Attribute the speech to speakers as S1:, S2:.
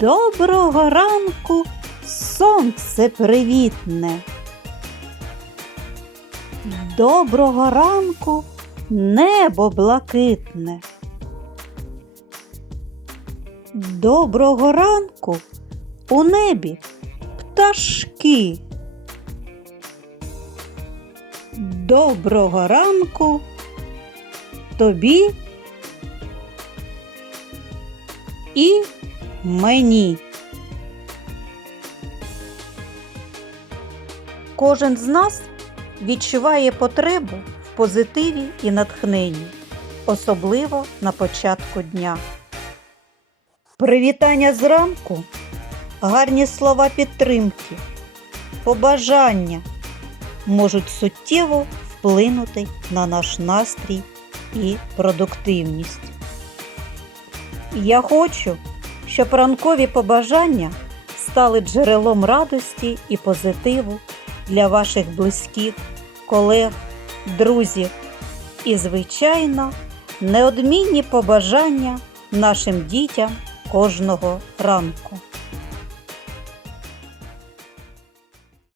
S1: Доброго ранку, сонце привітне. Доброго ранку, небо блакитне. Доброго ранку у небі пташки. Доброго ранку тобі і мені. Кожен з нас відчуває потребу в позитиві і натхненні, особливо на початку дня. Привітання зранку, гарні слова підтримки, побажання можуть суттєво вплинути на наш настрій і продуктивність. Я хочу, щоб ранкові побажання стали джерелом радості і позитиву для ваших близьких, колег, друзів і, звичайно, неодмінні побажання нашим дітям кожного ранку.